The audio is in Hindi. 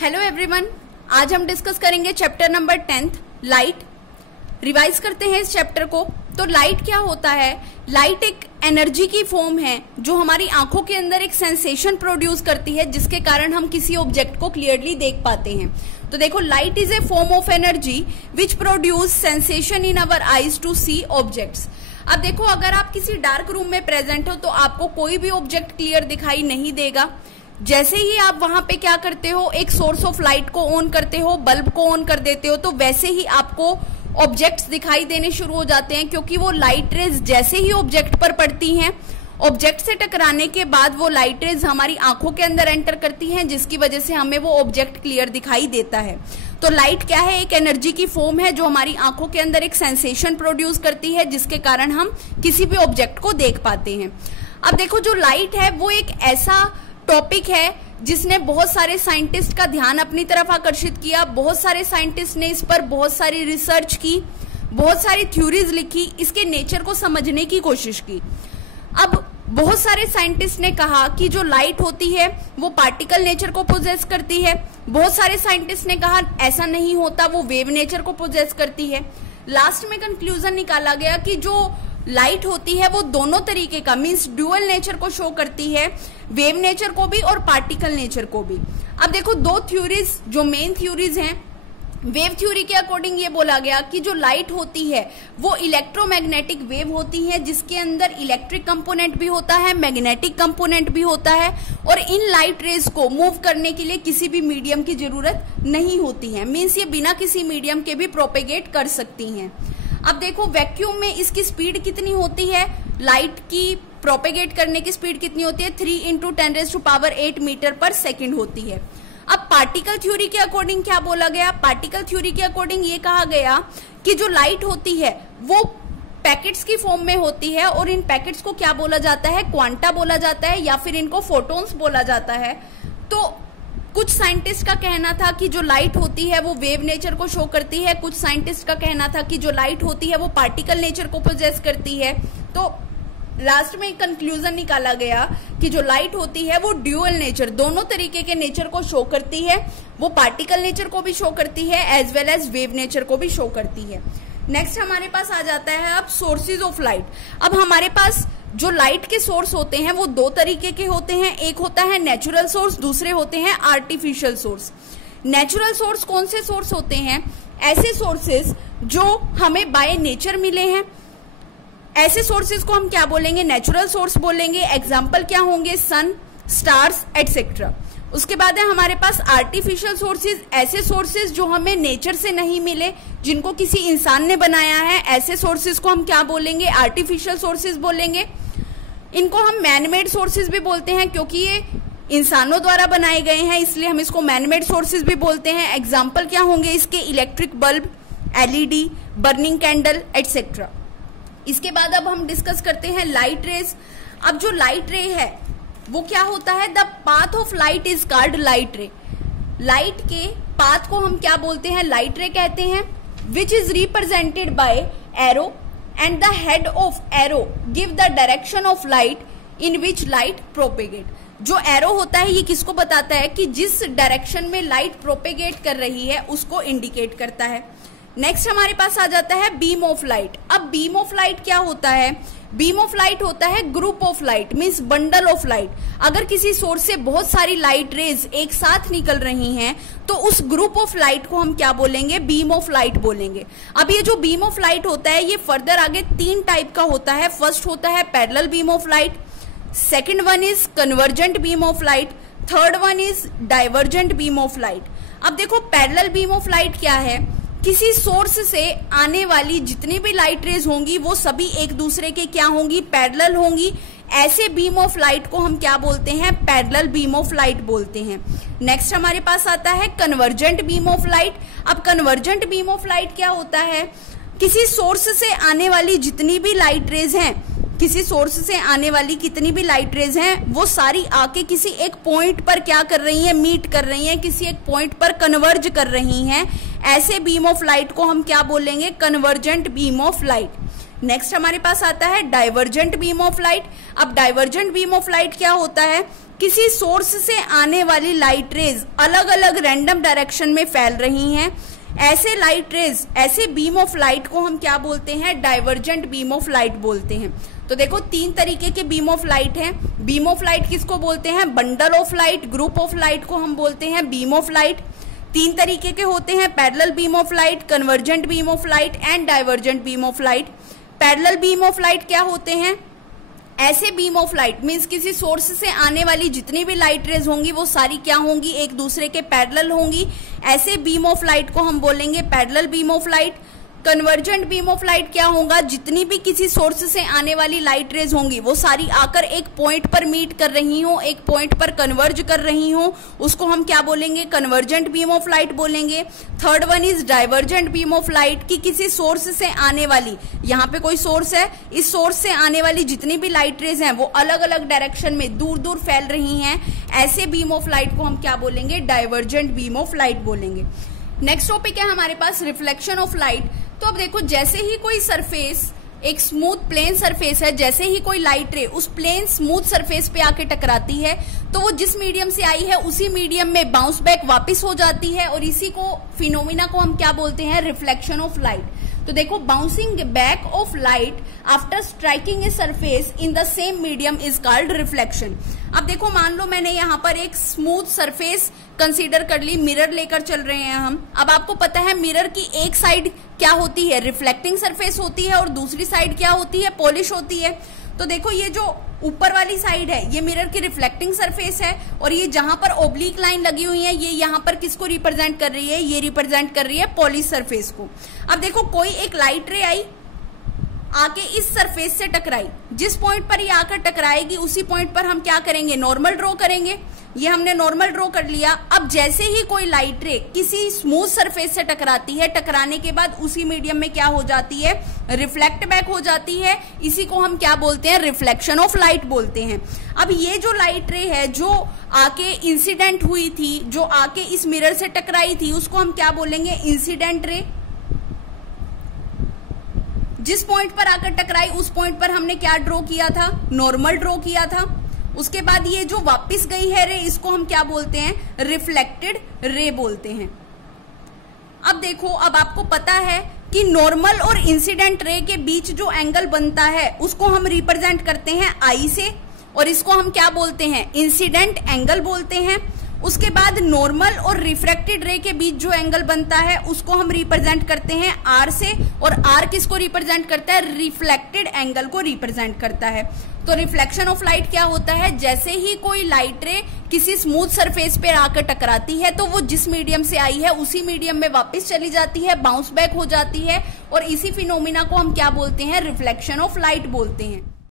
हेलो एवरीवन, आज हम डिस्कस करेंगे चैप्टर नंबर 10 लाइट। रिवाइज करते हैं इस चैप्टर को। तो लाइट क्या होता है? लाइट एक एनर्जी की फॉर्म है जो हमारी आंखों के अंदर एक सेंसेशन प्रोड्यूस करती है, जिसके कारण हम किसी ऑब्जेक्ट को क्लियरली देख पाते हैं। तो देखो, light is a form of energy which produce sensation in our eyes to see objects. अब देखो, अगर आप किसी डार्क रूम में प्रेजेंट हो तो आपको कोई भी ऑब्जेक्ट क्लियर दिखाई नहीं देगा। जैसे ही आप वहां पे क्या करते हो, एक सोर्स ऑफ लाइट को ऑन करते हो, बल्ब को ऑन कर देते हो, तो वैसे ही आपको ऑब्जेक्ट्स दिखाई देने शुरू हो जाते हैं, क्योंकि वो लाइट रेज जैसे ही ऑब्जेक्ट पर पड़ती हैं, ऑब्जेक्ट से टकराने के बाद वो लाइट रेज हमारी आंखों के अंदर एंटर करती हैं, जिसकी वजह से हमें वो ऑब्जेक्ट क्लियर दिखाई देता है। तो लाइट क्या है? एक एनर्जी की फॉर्म है जो हमारी आंखों के अंदर एक सेंसेशन प्रोड्यूस करती है, जिसके कारण हम किसी भी ऑब्जेक्ट को देख पाते हैं। अब देखो, जो लाइट है वो एक ऐसा टॉपिक है जिसने बहुत सारे साइंटिस्ट का ध्यान अपनी तरफ आकर्षित किया। बहुत सारे साइंटिस्ट ने इस पर बहुत सारी रिसर्च की, बहुत सारी थ्योरीज लिखी, इसके नेचर को समझने की कोशिश की। अब बहुत सारे साइंटिस्ट ने कहा कि जो लाइट होती है वो पार्टिकल नेचर को पोजेस करती है। बहुत सारे साइंटिस्ट ने कहा ऐसा नहीं होता, वो वेव नेचर को पोजेस करती है। लास्ट में कंक्लूजन निकाला गया कि जो लाइट होती है वो दोनों तरीके का, मींस ड्यूअल नेचर को शो करती है, वेव नेचर को भी और पार्टिकल नेचर को भी। अब देखो, दो थ्योरीज जो मेन थ्योरीज हैं, वेव थ्योरी के अकॉर्डिंग ये बोला गया कि जो लाइट होती है वो इलेक्ट्रोमैग्नेटिक वेव होती है, जिसके अंदर इलेक्ट्रिक कंपोनेंट भी होता है, मैग्नेटिक कंपोनेंट भी होता है, और इन लाइट रेज को मूव करने के लिए किसी भी मीडियम की जरूरत नहीं होती है। मींस ये बिना किसी मीडियम के भी प्रोपेगेट कर सकती हैं। अब देखो, वैक्यूम में इसकी स्पीड कितनी होती है? लाइट की प्रोपेगेट करने की स्पीड कितनी होती है? 3 × 10⁸ मीटर पर सेकेंड होती है। अब पार्टिकल थ्योरी के अकॉर्डिंग क्या बोला गया? पार्टिकल थ्योरी के अकॉर्डिंग ये कहा गया कि जो लाइट होती है वो पैकेट्स की फॉर्म में होती है, और इन पैकेट्स को क्या बोला जाता है? क्वांटा बोला जाता है, या फिर इनको फोटॉन्स बोला जाता है। तो कुछ साइंटिस्ट का कहना था कि जो लाइट होती है वो वेव नेचर को शो करती है, कुछ साइंटिस्ट का कहना था कि जो लाइट होती है वो पार्टिकल नेचर को पोजेस करती है। तो लास्ट में कंक्लूजन निकाला गया कि जो लाइट होती है वो ड्यूअल नेचर, दोनों तरीके के नेचर को शो करती है। वो पार्टिकल नेचर को भी शो करती है as well as wave nature को भी शो करती है। नेक्स्ट हमारे पास आ जाता है अब सोर्सेज ऑफ लाइट। अब हमारे पास जो लाइट के सोर्स होते हैं वो दो तरीके के होते हैं। एक होता है नेचुरल सोर्स, दूसरे होते हैं आर्टिफिशियल सोर्स। नेचुरल सोर्स कौन से सोर्स होते हैं? ऐसे सोर्सेज जो हमें बाय नेचर मिले हैं, ऐसे सोर्सेज को हम क्या बोलेंगे? नेचुरल सोर्स बोलेंगे। एग्जाम्पल क्या होंगे? सन, स्टार्स एटसेट्रा। उसके बाद है हमारे पास आर्टिफिशियल सोर्सेज, ऐसे सोर्सेज जो हमें नेचर से नहीं मिले, जिनको किसी इंसान ने बनाया है, ऐसे सोर्सेज को हम क्या बोलेंगे? आर्टिफिशियल सोर्सेज बोलेंगे। इनको हम मैनमेड सोर्सेज भी बोलते हैं, क्योंकि ये इंसानों द्वारा बनाए गए हैं, इसलिए हम इसको मैनमेड सोर्सेज भी बोलते हैं। एग्जाम्पल क्या होंगे इसके? Electric bulb, LED, burning candle etcetera. इसके बाद अब हम डिस्कस करते हैं लाइट रेज। अब जो लाइट रे है वो क्या होता है? The path of light is called light रे। लाइट के पाथ को हम क्या बोलते हैं? लाइट रे कहते हैं। Which is represented by arrow, and the head of arrow give the direction of light in which light propagate. जो एरो होता है ये किसको बताता है? कि जिस डायरेक्शन में लाइट प्रोपेगेट कर रही है उसको इंडिकेट करता है। नेक्स्ट हमारे पास आ जाता है बीम ऑफ लाइट। अब बीम ऑफ लाइट क्या होता है? बीम ऑफ लाइट होता है group of light, means bundle of light. अगर किसी सोर्स से बहुत सारी लाइट रेज एक साथ निकल रही हैं तो उस ग्रुप ऑफ लाइट को हम क्या बोलेंगे? बीम ऑफ लाइट बोलेंगे। अब ये जो बीम ऑफ लाइट होता है ये फर्दर आगे 3 टाइप का होता है। फर्स्ट होता है parallel beam of light, second one is convergent beam of light, third one is divergent beam of light. अब देखो, पैरेलल बीम ऑफ लाइट क्या है? किसी सोर्स से आने वाली जितनी भी लाइट रेज होंगी वो सभी एक दूसरे के क्या होंगी? पैरेलल होंगी। ऐसे बीम ऑफ लाइट को हम क्या बोलते हैं? पैरेलल बीम ऑफ लाइट बोलते हैं। नेक्स्ट हमारे पास आता है कन्वर्जेंट बीम ऑफ लाइट। अब कन्वर्जेंट बीम ऑफ लाइट क्या होता है? किसी सोर्स से आने वाली जितनी भी लाइट रेज हैं, किसी सोर्स से आने वाली कितनी भी लाइट रेज हैं वो सारी आके किसी एक पॉइंट पर क्या कर रही हैं? मीट कर रही हैं, किसी एक पॉइंट पर कन्वर्ज कर रही हैं। ऐसे बीम ऑफ लाइट को हम क्या बोलेंगे? Convergent beam of light. Next हमारे पास आता है डाइवर्जेंट बीम ऑफ लाइट। अब डाइवर्जेंट बीम ऑफ लाइट क्या होता है? किसी सोर्स से आने वाली लाइट रेज अलग अलग रैंडम डायरेक्शन में फैल रही हैं, ऐसे लाइट रेज, ऐसे बीम ऑफ लाइट को हम क्या बोलते हैं? डाइवर्जेंट बीम ऑफ लाइट बोलते हैं। तो देखो 3 तरीके के बीम ऑफ लाइट हैं। बीम ऑफ लाइट किसको बोलते हैं? Bundle of light, group of light को हम बोलते हैं बीम ऑफ लाइट। 3 तरीके के होते हैं, parallel beam of light, convergent beam of light and divergent beam of light. Parallel beam of light क्या होते हैं? ऐसे बीम ऑफ लाइट मीन्स किसी सोर्स से आने वाली जितनी भी लाइट रेज होंगी वो सारी क्या होंगी? एक दूसरे के पैरेलल होंगी। ऐसे बीम ऑफ लाइट को हम बोलेंगे parallel beam of light. Convergent beam of light क्या होगा? जितनी भी किसी सोर्स से आने वाली लाइट रेज होंगी वो सारी आकर एक पॉइंट पर मीट कर रही हो, एक पॉइंट पर कन्वर्ज कर रही हो, उसको हम क्या बोलेंगे? कन्वर्जेंट बीम ऑफ लाइट बोलेंगे। Third one is divergent beam of light, कि किसी सोर्स से आने वाली, यहाँ पे कोई सोर्स है, इस सोर्स से आने वाली जितनी भी लाइट रेज हैं वो अलग अलग डायरेक्शन में दूर दूर फैल रही हैं, ऐसे बीम ऑफ लाइट को हम क्या बोलेंगे? डाइवर्जेंट बीम ऑफ लाइट बोलेंगे। नेक्स्ट टॉपिक है हमारे पास रिफ्लेक्शन ऑफ लाइट। तो अब देखो, जैसे ही कोई सरफेस, एक स्मूथ प्लेन सरफेस है, जैसे ही कोई लाइट रे उस प्लेन स्मूथ सरफेस पे आके टकराती है तो वो जिस मीडियम से आई है उसी मीडियम में बाउंस बैक वापस हो जाती है, और इसी को फिनोमिना को हम क्या बोलते हैं? Reflection of light. तो देखो, bouncing back of light after striking a surface in the same medium is called reflection. अब देखो, मान लो मैंने यहाँ पर एक स्मूथ सरफेस कंसीडर कर ली, मिरर लेकर चल रहे हैं हम। अब आपको पता है मिरर की एक साइड क्या होती है? रिफ्लेक्टिंग सरफेस होती है, और दूसरी साइड क्या होती है? पॉलिश होती है। तो देखो, ये जो ऊपर वाली साइड है ये मिरर की रिफ्लेक्टिंग सरफेस है, और ये जहां पर ओब्लिक लाइन लगी हुई है ये यहाँ पर किसको रिप्रेजेंट कर रही है? ये रिप्रेजेंट कर रही है पॉलिश सरफेस को। अब देखो, कोई एक लाइट रे आई, आके इस सरफेस से टकराई, जिस पॉइंट पर ये आकर टकराएगी उसी पॉइंट पर हम क्या करेंगे? नॉर्मल ड्रॉ करेंगे। ये हमने नॉर्मल ड्रॉ कर लिया। अब जैसे ही कोई लाइट रे किसी स्मूथ सरफेस से टकराती है, टकराने के बाद उसी मीडियम में क्या हो जाती है? रिफ्लेक्ट बैक हो जाती है। इसी को हम क्या बोलते हैं? रिफ्लेक्शन ऑफ लाइट बोलते हैं। अब ये जो लाइट रे है जो आके इंसिडेंट हुई थी, जो आके इस मिरर से टकराई थी, उसको हम क्या बोलेंगे? Incident ray. जिस पॉइंट पर आकर टकराई उस पॉइंट पर हमने क्या ड्रॉ किया था? नॉर्मल ड्रॉ किया था। उसके बाद ये जो वापस गई है रे, इसको हम क्या बोलते हैं? रिफ्लेक्टेड रे बोलते हैं। अब देखो, अब आपको पता है कि नॉर्मल और इंसिडेंट रे के बीच जो एंगल बनता है उसको हम रिप्रेजेंट करते हैं आई से, और इसको हम क्या बोलते हैं? इंसिडेंट एंगल बोलते हैं। उसके बाद नॉर्मल और रिफ्रैक्टेड रे के बीच जो एंगल बनता है उसको हम रिप्रेजेंट करते हैं आर से, और आर किसको रिप्रेजेंट करता है? रिफ्लेक्टेड एंगल को रिप्रेजेंट करता है। तो रिफ्लेक्शन ऑफ लाइट क्या होता है? जैसे ही कोई लाइट रे किसी स्मूथ सरफेस पे आकर टकराती है तो वो जिस मीडियम से आई है उसी मीडियम में वापस चली जाती है, बाउंस बैक हो जाती है, और इसी फिनोमिना को हम क्या बोलते हैं? रिफ्लेक्शन ऑफ लाइट बोलते हैं।